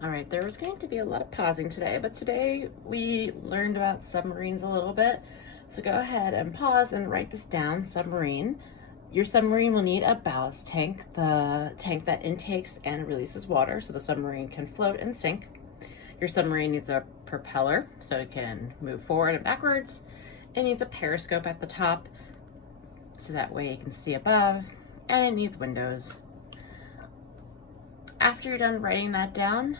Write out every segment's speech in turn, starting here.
All right, there was going to be a lot of pausing today, but today we learned about submarines a little bit. So go ahead and pause and write this down, submarine. Your submarine will need a ballast tank, the tank that intakes and releases water so the submarine can float and sink. Your submarine needs a propeller so it can move forward and backwards. It needs a periscope at the top so that way you can see above, and it needs windows. After you're done writing that down,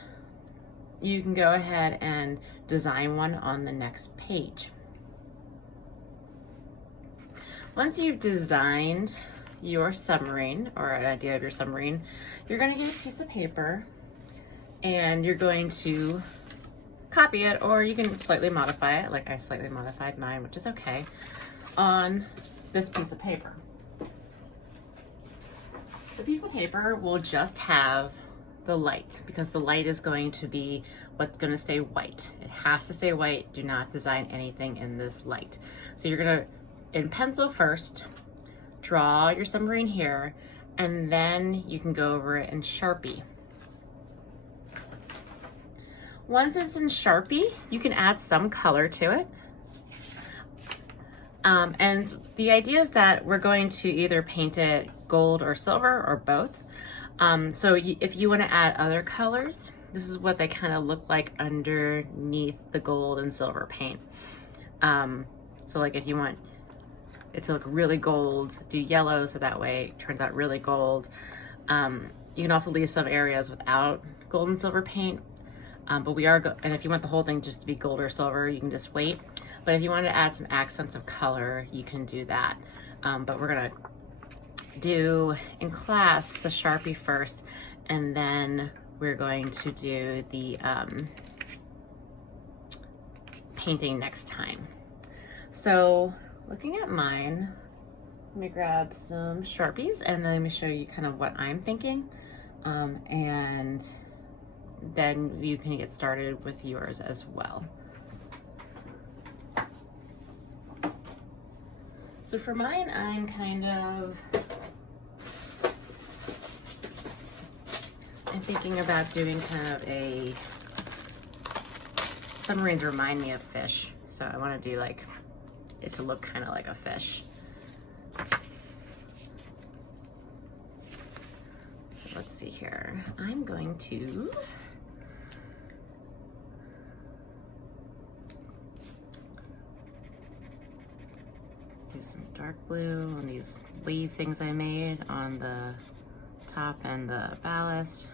you can go ahead and design one on the next page. Once you've designed your submarine or an idea of your submarine, you're going to get a piece of paper and you're going to copy it, or you can slightly modify it, like I slightly modified mine, which is okay, on this piece of paper. The piece of paper will just have the light, because the light is going to be what's going to stay white. It has to stay white. Do not design anything in this light. So you're going to, in pencil first, draw your submarine here, and then you can go over it in Sharpie. Once it's in Sharpie, you can add some color to it. And the idea is that we're going to either paint it gold or silver or both. So if you want to add other colors, this is what they kind of look like underneath the gold and silver paint. So like if you want it to look really gold, do yellow so that way it turns out really gold. You can also leave some areas without gold and silver paint, but and if you want the whole thing just to be gold or silver, you can just wait. But if you want to add some accents of color, you can do that. But we're gonna do in class the Sharpie first, and then we're going to do the painting next time. So looking at mine, let me grab some Sharpies and then let me show you kind of what I'm thinking, and then you can get started with yours as well. So for mine, I'm thinking about doing kind of a, submarines remind me of fish. So I want to do like it to look kind of like a fish. So let's see here. I'm going to do some dark blue on these wave things I made on the top and the ballast.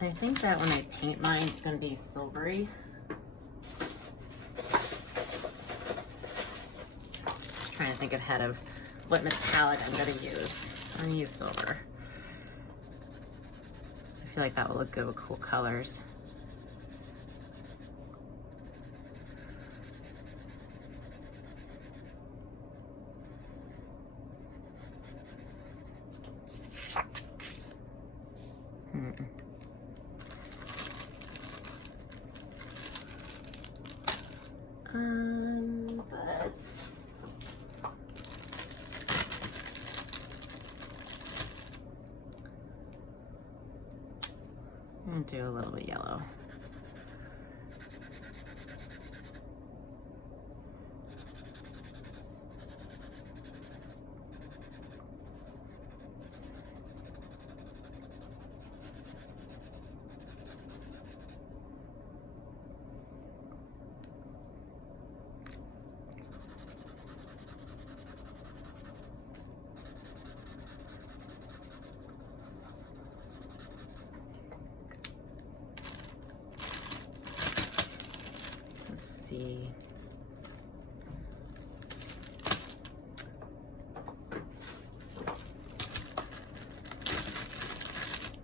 I think that when I paint mine, it's going to be silvery. Just trying to think ahead of what metallic I'm going to use. I'm going to use silver. I feel like that will look good with cool colors. But I'm gonna do a little bit yellow. See.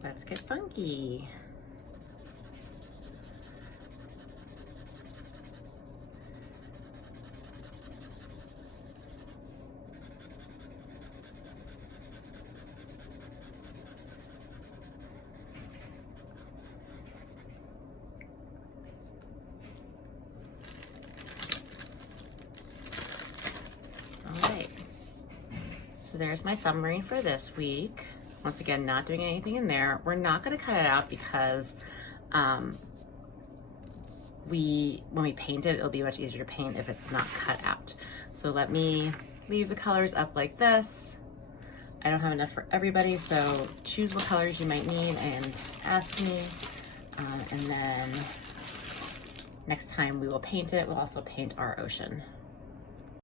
Let's get funky. So there's my submarine for this week. Once again, not doing anything in there. We're not gonna cut it out because when we paint it, it'll be much easier to paint if it's not cut out. So let me leave the colors up like this. I don't have enough for everybody, so choose what colors you might need and ask me. And then next time we will paint it, we'll also paint our ocean.